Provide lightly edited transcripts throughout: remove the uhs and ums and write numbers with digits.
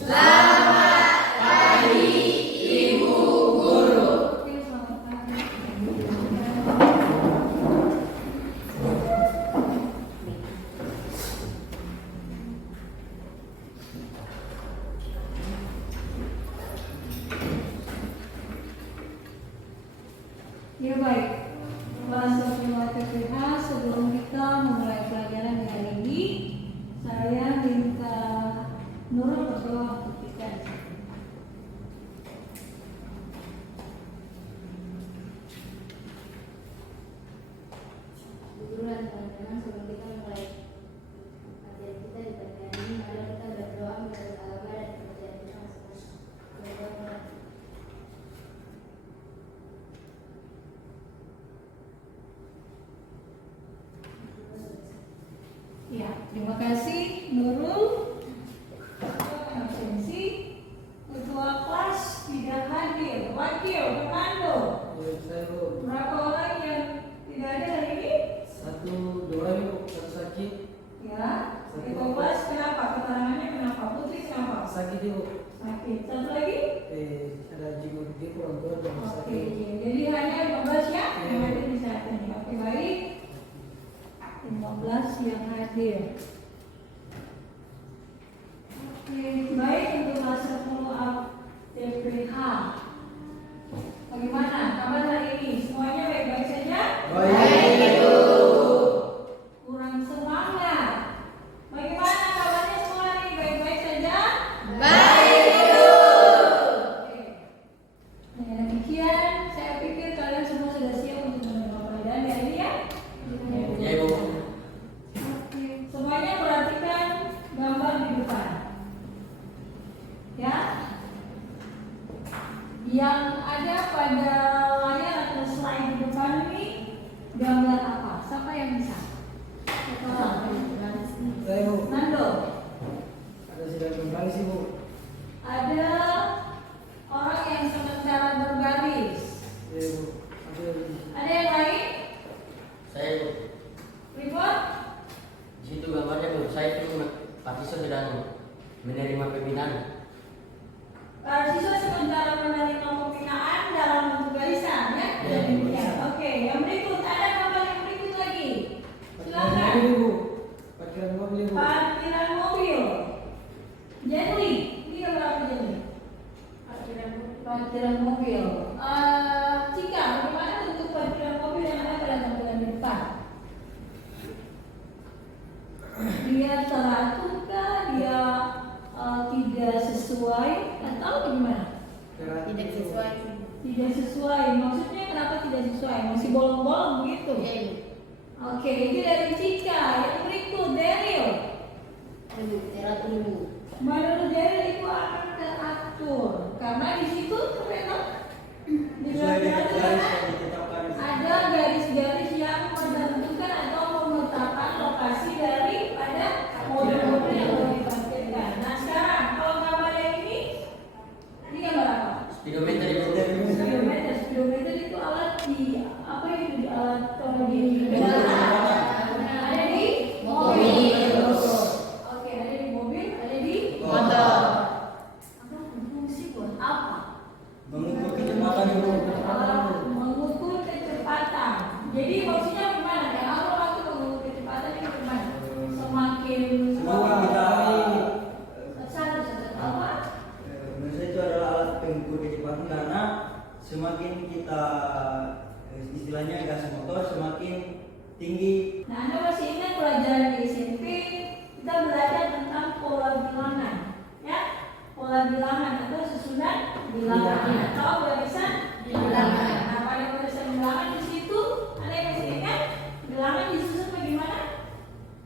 Selamat pagi, Ibu Guru. Oke, selamat pagi. Ya baik, bahasa Prima TPH, sebelum kita memulai pelajaran hari ini, saya minta Nurul berdoa untuk kita. Buruan teman-teman, sebelum kita mulai kajian kita di pagi hari ini, mari kita berdoa menurut agama dan kepercayaan kita masing-masing. Berdoa. Ya, terima kasih Nurul. Absensi, ketua kelas tidak hadir, wakil, komando. Berapa orang yang tidak ada hari ini? Satu, dua ibu, satu sakit. Ya, ketua kelas kenapa? Keterangannya kenapa? Putri kenapa? Sakit ibu. Sakit. Satu lagi? Ada jiwa dia kurang kuat dan Oke, sakit. jadi hanya 15 ya yang hadir di saat ini. Oke, baik. 15 yang hadir. Oke, baik, untuk masa follow up TPH. Bagaimana kabar hari ini? Semuanya baik-baik saja? Baik. Kurang semangat. Bagaimana kabarnya semua nih? Baik-baik saja? Baik, Oke. Dengan demikian, saya pikir kalian semua sudah siap untuk menerima pelajaran hari ini ya? Ya ibu. Oke. Semuanya perhatikan gambar di depan. Ya. Yang ada pada layar atau slide di depan ini gambar apa? Siapa yang bisa? Satu orang. Saya ibu. Nando. Ada sidang kembali sih ibu. Ada orang yang sementara berbaris. Ya ibu. Ada yang lain? Saya ibu, Report? di situ gambarnya bu, saya itu Pak Kiso sedang menerima pembinaan. Siswa sementara menerima pembinaan dalam bentuk barisan ya? Ya. Oke, yang berikut ada gambar yang berikut lagi. Parkiran Silakan. mobil ibu. Parkiran mobil ibu. Parkiran mobil. Jenny, ini gambar apa Jenny? Parkiran mobil. Cika, bagaimana bentuk parkiran mobil yang ada pada tampilan di depan? Dia teraturkah? Dia tidak sesuai atau bagaimana? Tidak sesuai. Tidak sesuai. Maksudnya kenapa tidak sesuai? Masih bolong-bolong begitu? Ya ibu. Oke, itu dari Cika. Yang berikut Daryl. Ibu, teratur ibu. Menurut Daryl itu akan teratur karena di situ terlihat di belakang ada garis-garis yang menentukan atau memetakan lokasi daripada mobil-mobil yang mau diparkirkan. Nah sekarang kalau gambar yang ini gambar apa? Speedometer ibu. Speedometer itu alat di apa itu di alat di kendaraan. Ada di mobil. Oke, ada di mobil, ada di Motor. Apa fungsi buat apa? Mengukur kecepatan ibu. Alat mengukur kecepatan. Jadi maksudnya gimana? Yang awal waktu mengukur kecepatan itu gimana? Semakin Kita satu apa? Menurut saya itu adalah alat pengukur kecepatan karena semakin kita istilahnya gas motor semakin tinggi. Nah, Anda masih ingat pelajaran di SMP kita belajar tentang pola bilangan, ya? Pola bilangan atau susunan bilangan atau barisan bilangan. Nah, pada barisan bilangan di situ Anda yang masih ingat bilangan disusun bagaimana?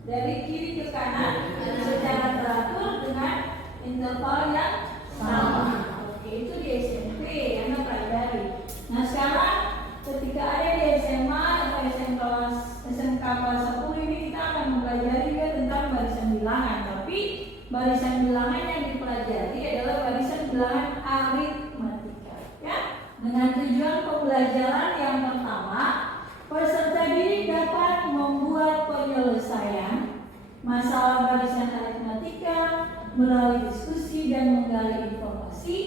Dari kiri ke kanan secara teratur dengan interval yang sama. Oke, itu di SMP Anda pelajari. Nah, sekarang ketika ada di SMA atau SMK kelas 10 ini kita akan mempelajari juga tentang barisan bilangan. Tapi barisan bilangan yang dipelajari adalah barisan bilangan aritmatika, ya. Dengan tujuan pembelajaran yang pertama, peserta didik dapat membuat penyelesaian masalah barisan aritmatika melalui diskusi berdiskusi dan menggali informasi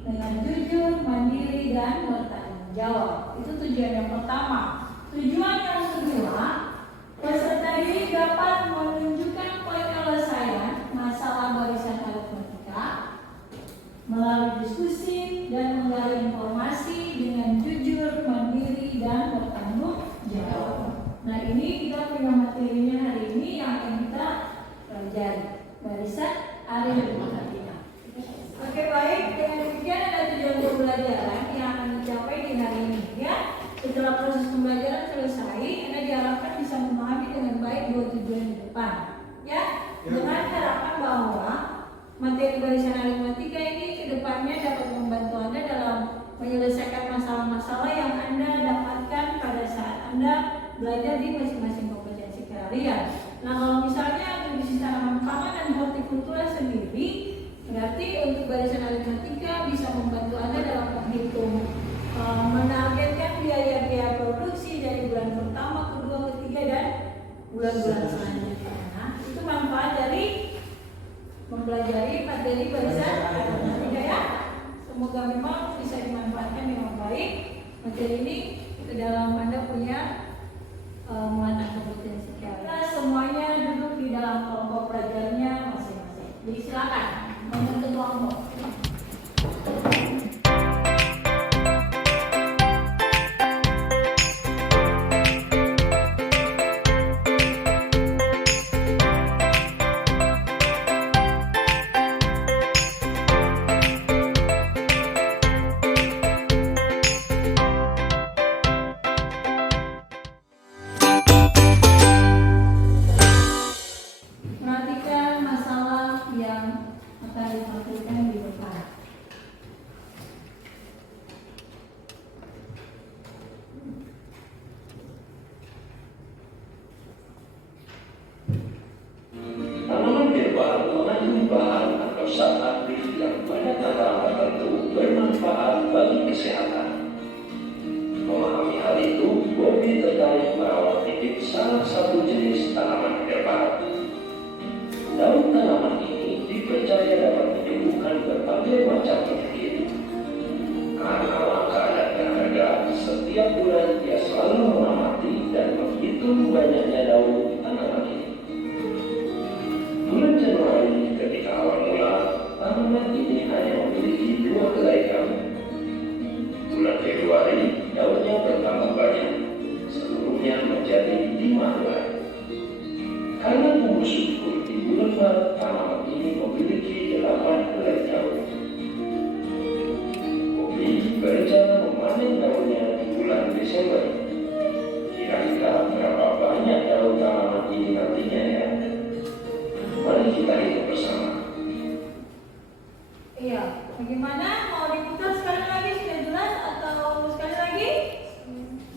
dengan jujur, mandiri, dan bertanggung jawab. Itu tujuan yang pertama. Tujuan yang kedua, peserta didik dapat menunjukkan penyelesaian masalah barisan aritmatika melalui diskusi dan menggali informasi dengan jujur, mandiri, dan bertanggung jawab. Nah, ini kita punya materinya hari ini yang akan kita pelajari, barisan aritmatika. Oke, baik. Dengan demikian ada tujuan pembelajaran yang akan dicapai di hari ini, ya. Setelah proses pembelajaran selesai, Anda diharapkan bisa memahami dengan baik dua tujuan di depan, ya. Dengan harapan bahwa materi barisan aritmatika ini kedepannya dapat membantu Anda dalam menyelesaikan masalah-masalah yang Anda dapatkan pada saat Anda belajar di masing-masing kompetensi kalian. Nah, kalau misalnya kondisi tanaman pangan dan hortikultura sendiri, berarti untuk barisan aritmatika bisa membantu Anda dalam menghitung menargetkan biaya-biaya produksi dari bulan pertama, kedua, ketiga, dan bulan-bulan selanjutnya. Nah, itu manfaat dari mempelajari materi barisan aritmatika, ya. Semoga memang bisa dimanfaatkan dengan baik materi ini ke dalam Anda punya mengenai kompetensi kalian. Semuanya duduk di dalam kelompok pelajarnya masing-masing. Jadi silakan membentuk kelompok. Perhatikan masalah yang akan ditampilkan di depan. Tanaman herbal mengandung bahan atau zat aktif yang pada takaran tertentu bermanfaat bagi kesehatan. Memahami hal itu, Bobby tertarik merawat bibit salah satu jenis tanaman herbal. Daun tanaman ini dipercaya dapat menyembuhkan berbagai macam penyakit. Karena langka dan berharga, setiap bulan dia selalu mengamati dan menghitung banyaknya daun tanaman ini. Bulan Januari ketika awal mula, tanaman ini hanya memiliki 2 helai daun. Bulan Februari, daunnya bertambah banyak, seluruhnya menjadi 5 helai. Karena tumbuh subur, di bulan Maret tanaman ini memiliki 8 helai daun. Bobby berencana memanen daunnya di bulan Desember. Kira-kira berapa banyak daun tanaman ini nantinya, ya? Mari kita hitung bersama. Iya, bagaimana? Mau diputar sekali lagi sudah jelas atau sekali lagi?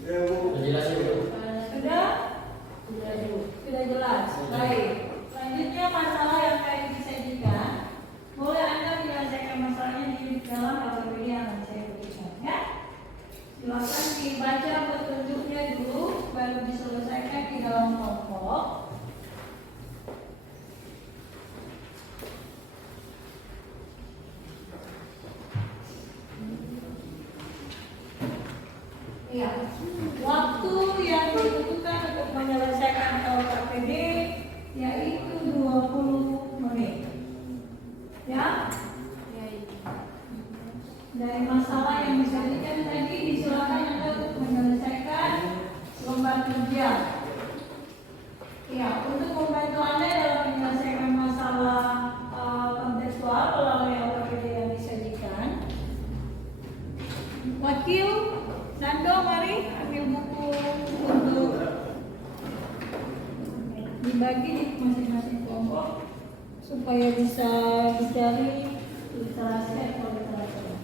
Menjelaskan dulu. Sudah? Sudah jelas. Baik. Selanjutnya masalah yang akan disajikan. Boleh Anda menyelesaikan masalahnya di dalam APBD yang akan saya berikan, ya. Silakan dibaca petunjuknya dulu, baru diselesaikan di dalam kelompok. Iya. Waktu yang dibutuhkan untuk menyelesaikan KPD yaitu 20 menit. Ya. Dari masalah yang disajikan tadi, disilakan Anda untuk menyelesaikan lembar kerja. Ya, untuk membantu Anda dalam menyelesaikan masalah kontekstual melalui KPD yang disajikan. Wakil Nando, mari ambil buku untuk dibagi di masing-masing kelompok supaya bisa dicari literasi atau literatur.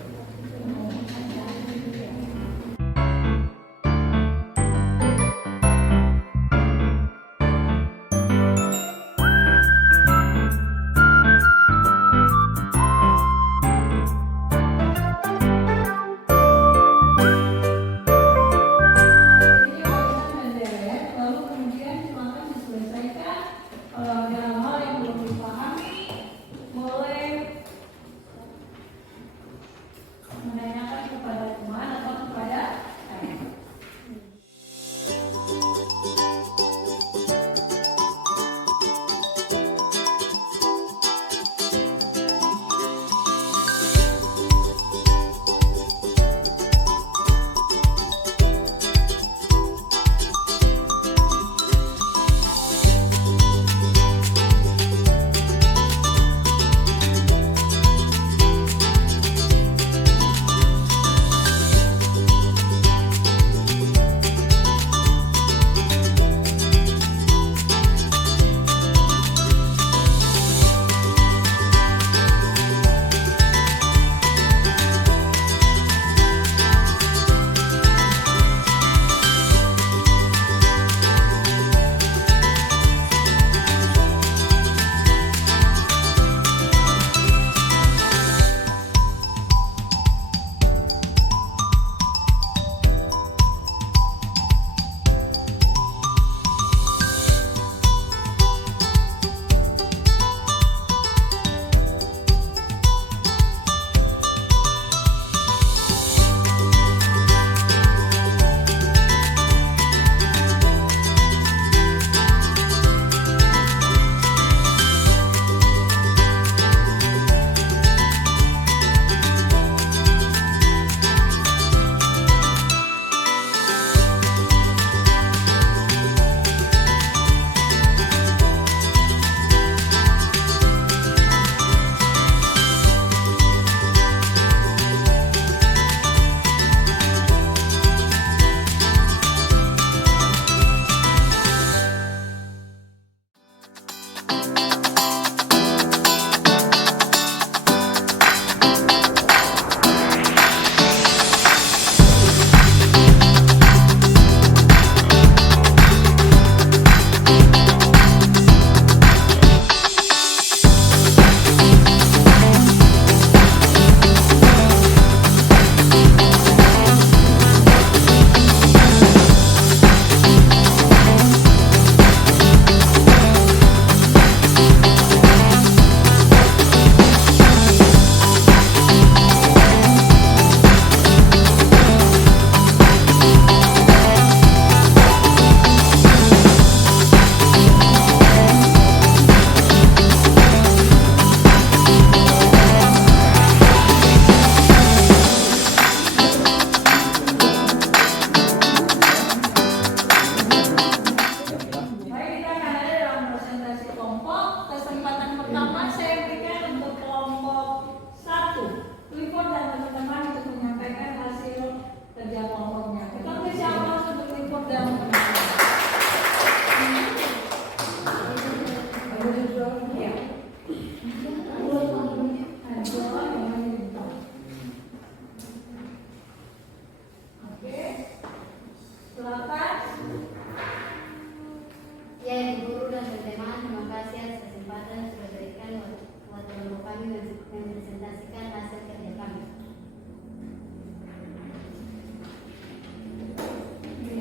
presentasikan hasil kerja kami.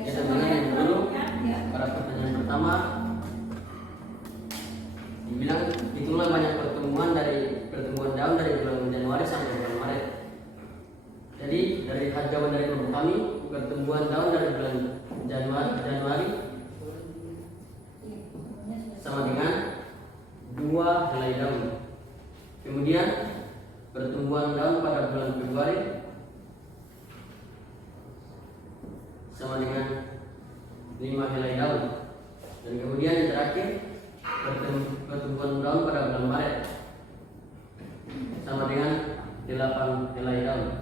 Ya, sebenarnya dulu Ya. pada pertanyaan pertama dibilang itulah banyak pertemuan daun dari bulan Januari sampai bulan Maret. Jadi dari jawaban dari kelompok kami, pertumbuhan daun dari bulan Januari sama dengan 2 helai daun. Kemudian pertumbuhan daun pada bulan Februari sama dengan 5 helai daun. Dan kemudian yang terakhir pertumbuhan daun pada bulan Maret sama dengan 8 helai daun.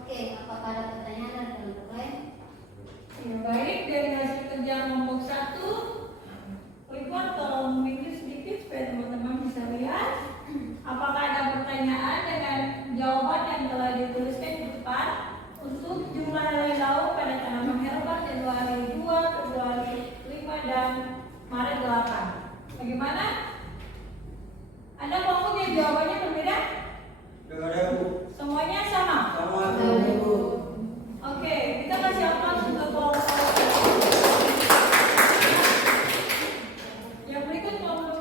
Oke, apakah ada pertanyaan dari kelompok lain? Ya, baik, dari hasil kerja kelompok 1, Iwan tolong minggu sedikit supaya teman-teman bisa lihat. Apakah ada pertanyaan dengan jawaban yang telah dituliskan di depan untuk jumlah helai daun pada tanaman herbal Januari 2, Februari 5, dan Maret 8? Bagaimana? Anda mau punya jawabannya berbeda? Udah ada Bu. Semuanya sama? Sama Bu. Oke, kita kasih aplaus untuk kelompok. Yang berikut kelompok.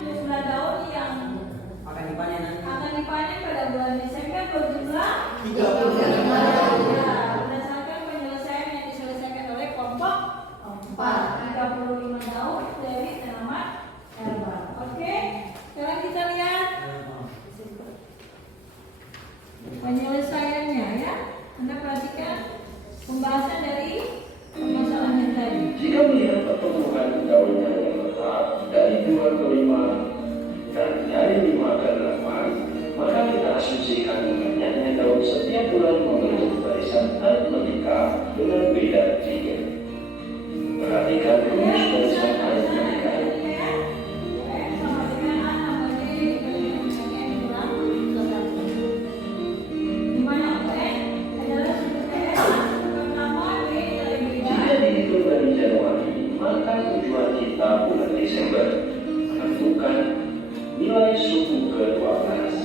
Jumlah daun yang akan dipanen nanti. akan dipanen pada bulan Desember berjumlah 35 daun. Ya, berdasarkan penyelesaian yang diselesaikan oleh kelompok 4, 35 daun dari tanaman herbal. Oke, sekarang kita lihat penyelesaiannya ya. Anda perhatikan pembahasan dari permasalahan yang tadi. Jika melihat pertumbuhan daunnya yang tetap dari 2 ke 5 dan dari 5 ke 8, maka kita asumsikan banyaknya daun setiap bulan membentuk barisan aritmetika dengan beda 3. Perhatikan rumus barisan aritmetika. Sama dengan A tambah D dibandingkan dengan N kurang 1. Di mana N adalah sudut N pertama B dari Jika beda. dihitung dari Januari, maka tujuan kita bulan Desember menentukan nilai suku ke-12.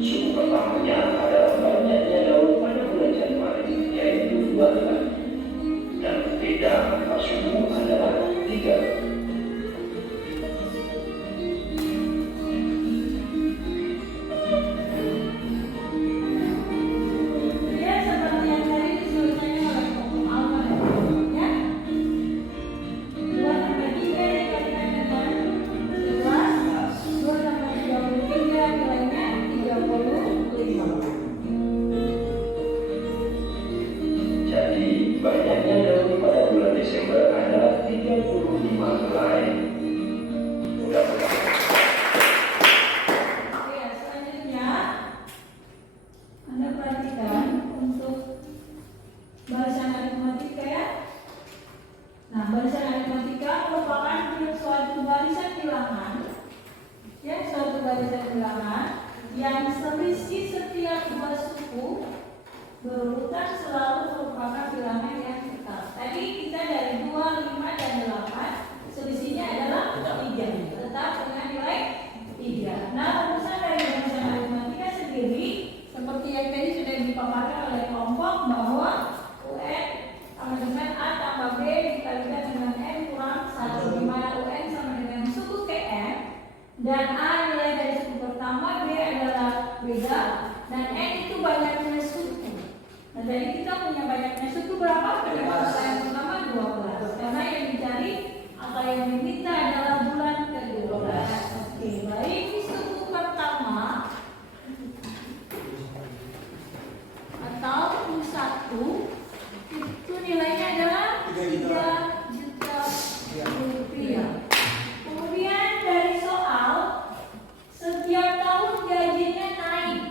Suku pertamanya adalah banyaknya daun pada bulan Januari, yaitu 2 helai. Dan beda antar suku adalah 3. Dia seperti yang tadi diselesaikan oleh kelompok alfa ya. 2 tambah 3 dikalikan dengan 11, 2 tambah 33 nilainya 35. Jadi, banyaknya daun pada bulan Desember adalah 35 helai. Mudah-mudahan. Oke, selanjutnya Anda perhatikan untuk barisan aritmatika ya. Nah, barisan aritmatika merupakan suatu barisan bilangan yang selisih setiap 2 suku berurutan selalu merupakan bilangan yang tetap. Tadi pertama, B adalah beda, dan N itu banyaknya suku. Nah, jadi kita punya banyaknya suku berapa? Angka yang pertama 12. Karena yang dicari angka yang diminta adalah bulan ke-12. Oke, baik. Suku pertama atau U1 itu nilainya adalah 3 juta rupiah. Kemudian dari soal, setiap tahun gajinya naik.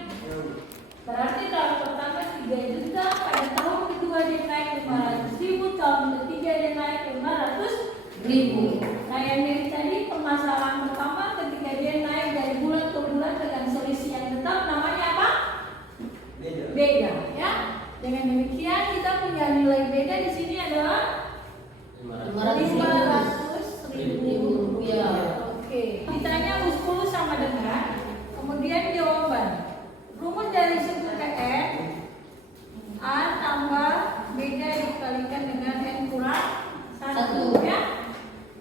Berarti tahun pertama 3 juta, pada tahun kedua dia naik 500.000, tahun ketiga dia naik 500.000. Nah, yang dari tadi permasalahan pertama ketika dia naik dari bulan ke bulan dengan selisih yang tetap, namanya apa? Beda, ya. Dengan demikian kita punya nilai beda di sini adalah 500.000 rupiah. Oke. Ditanya U10 sama dengan, kemudian jawaban. Rumus dari suku PN A tambah beda dikalikan dengan N kurang 1, ya.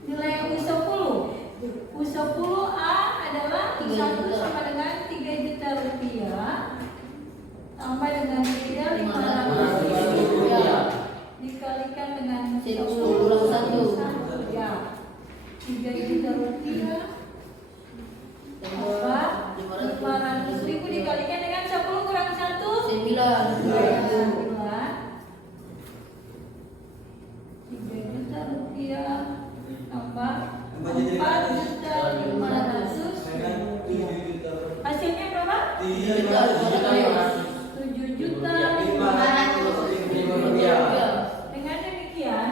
Nilai U10 A adalah U1 sama dengan 3 juta rupiah tambah dengan beda 500.000 rupiah dikalikan dengan 10 kurang 1, ya. 3 juta rupiah tambah 500.000 dikalikan dengan 10 kurang 1, 9. 3 juta rupiah tambah 4.500.000. Hasilnya berapa? 7.500.000 rupiah. Dengan demikian,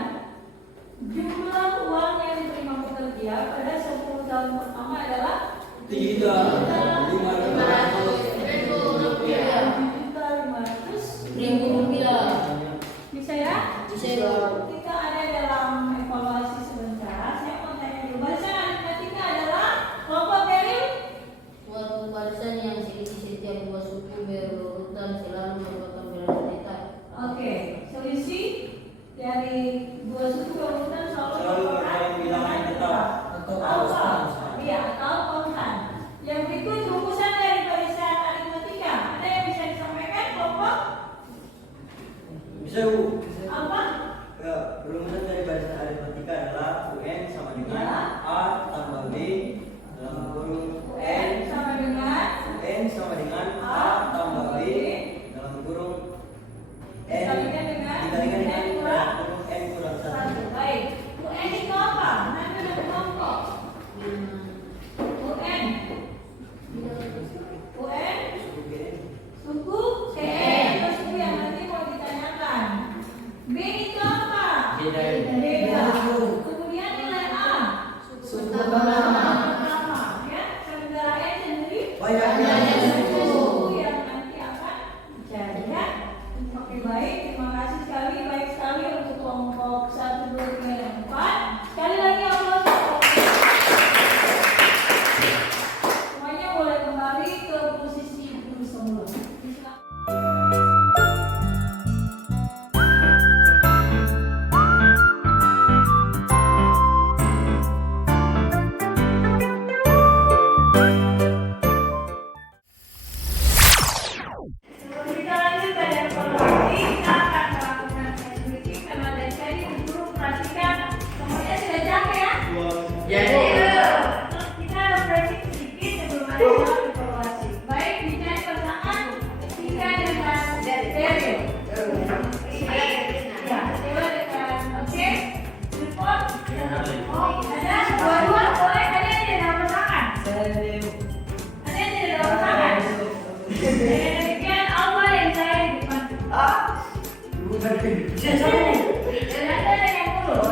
jumlah uang yang diterima pekerja pada 10 tahun pertama adalah 3.500.000 rupiah. 7.500.000 rupiah. Bisa ya? Bisa. Kita ada dalam evaluasi sebentar. Saya mau tanya dulu. Barisan aritmatika adalah kelompok dari Suatu barisan yang selisih setiap dua suku berurutan selalu merupakan bilangan tetap. Oke, selisih dari dua suku berurutan selalu merupakan bilangan tetap. Iya, atau konstan. Yang berikut rumusan dari barisan aritmatika. Ada yang bisa disampaikan kelompok? Bisa, Bu. Apa? Ya, rumusan dari barisan aritmatika adalah UN sama dengan Ya. A tambah B dalam kurung UN sama dengan UN sama dengan A tambah B dalam kurung N dikalikan dengan dikalikan N kurang N kurang 1. 1. Baik. UN itu apa? Nanti ada kelompok. UN. UN suku CN atau suku yang nanti mau ditanyakan. B itu apa? Beda. Kemudian nilai A. Suku pertama. Ya, sementara N sendiri Banyak. suku yang nanti akan dicari, ya. Oke, baik. Terima kasih sekali. Baik sekali untuk kelompok 1, 2, 3, dan 4. Sekali lagi aplaus. Semuanya boleh kembali ke posisi dulu semula. Sebelum kita lanjut pada evaluasi, kita akan melakukan tes briefing karena dari tadi guru perhatikan semuanya sudah capek, ya. Jadi kita ada briefing sedikit sebelum ada dalam evaluasi. Baik, bicara pasangan 3 dengan Daryl. Ya, coba dengan oke. Report. Oh, ada dua-dua boleh. Ada yang tidak dapat pasangan. Ada yang tidak dapat pasangan. Dengan demikian apa yang saya di depan. Dan ada yang dulu.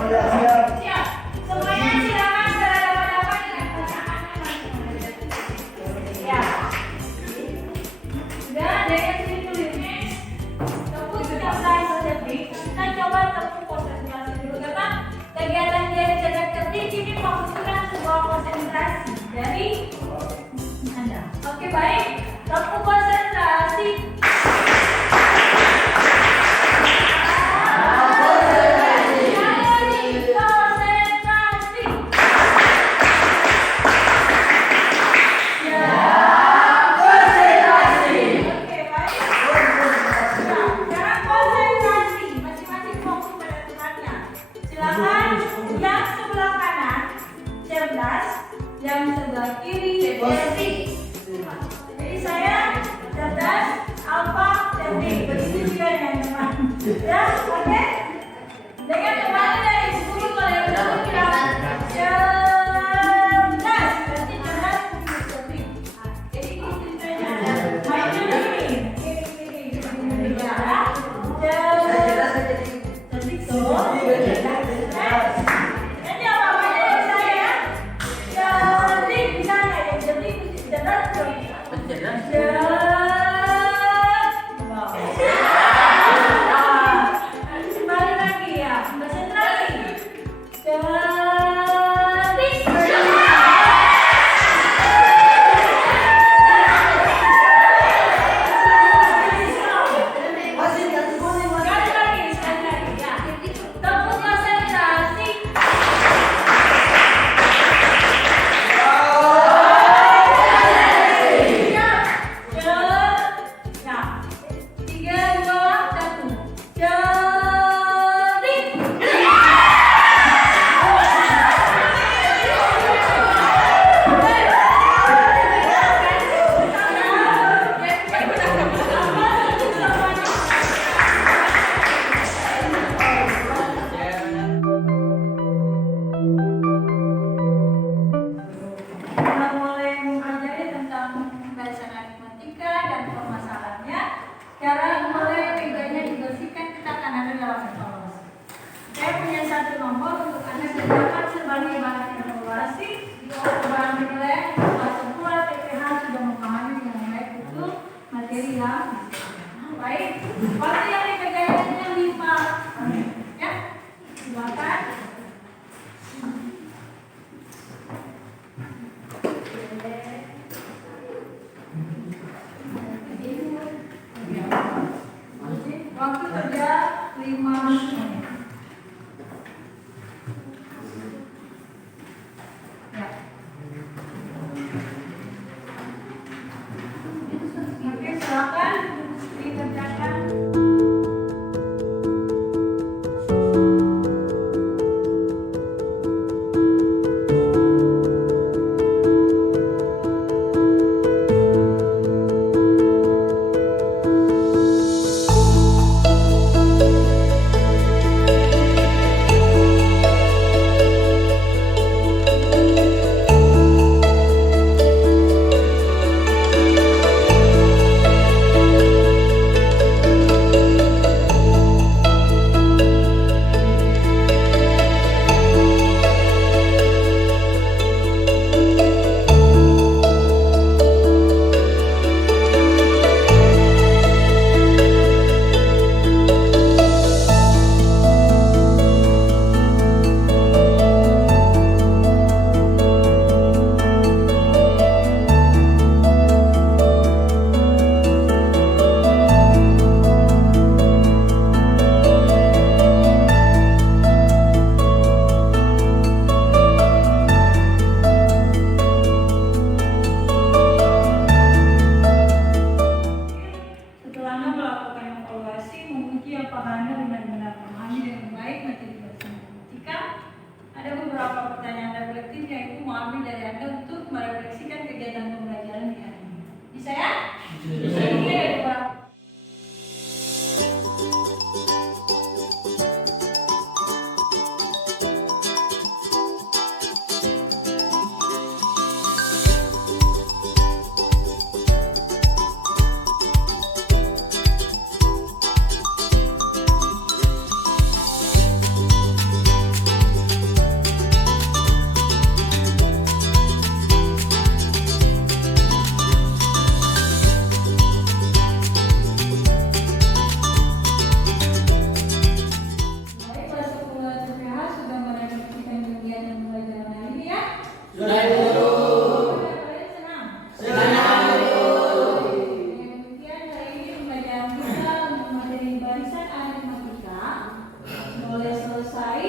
Siap. Semuanya silakan berhadapan-hadapan dengan pasangannya masing-masing. Ya. Sudah ada yang sini tulisnya. Tepuk sudah selesai selesai. Kita coba tepuk konsentrasi dulu karena kegiatan dia cetak ketik ini membutuhkan sebuah konsentrasi dari Anda. Oke, baik. Tepuk konsentrasi. Konsentrasi. Ya. Silakan yang sebelah kanan cerdas, yang sebelah kiri cerdik. Jadi saya cerdas, Alfa cerdik. Begitu juga dengan teman. Ya, oke? Dengan kembali dari 10 kalau yang bilang cerdas, berarti cerdas cerdik. Jadi ceritanya mainnya ini. Cerdik tuh. Nanti apa-apanya dari saya ya. Cerdik bisa nggak ya? Cerdik cerdas cerdik. Cerdas. Kembali lagi ya, konsentrasi. Cerdik. Sekali lagi ya. Tepuk konsentrasi. Siap. 3, 2, 1. Cerdik. Kita mulai mempelajari tentang pembahasan aritmatika dan permasalahannya. Cara mulai mejanya dibersihkan, kita akan ada dalam evaluasi. Saya punya satu nomor untuk Anda kerjakan sebagai bahan evaluasi. Bahan penilaian kelas 10 TPH sudah memahami dengan baik betul materi yang baik. Waktu yang dikerjakan 5 ya, silakan. Waktu kerja 5 menit. Ya. Oke, silakan dikerjakan. Setelah Anda melakukan evaluasi, menguji apakah Anda benar-benar memahami dengan baik materi bahasa matematika. Ada beberapa pertanyaan reflektif yaitu mengambil dari Anda untuk merefleksikan kegiatan pembelajaran di hari ini. Bisa ya? Bisa. Ini ada beberapa. Baik, kelas 10 TPH sudah merefleksikan kegiatan pembelajaran hari ini ya? Sudah, Guru. Kalian senang? Senang, Guru. Demikian hari ini pembelajaran kita untuk materi barisan aritmatika boleh selesai.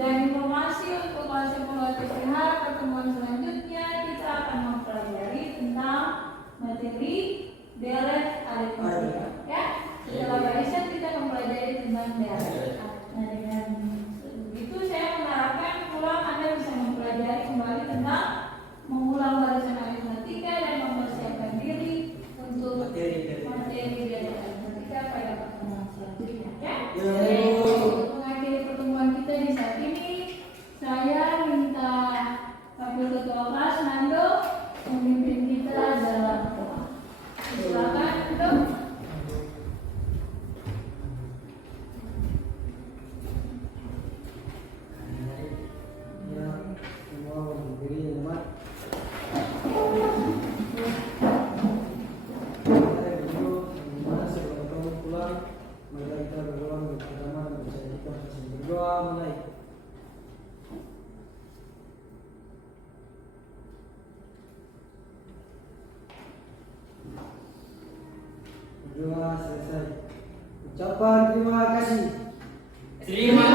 Dan informasi untuk kelas 10 TPH pertemuan selanjutnya kita akan mempelajari tentang materi deret aritmatika ya. Setelah barisan kita mempelajari tentang deret. Nah, dengan begitu Berdoa selesai. Ucapan terima kasih. Terima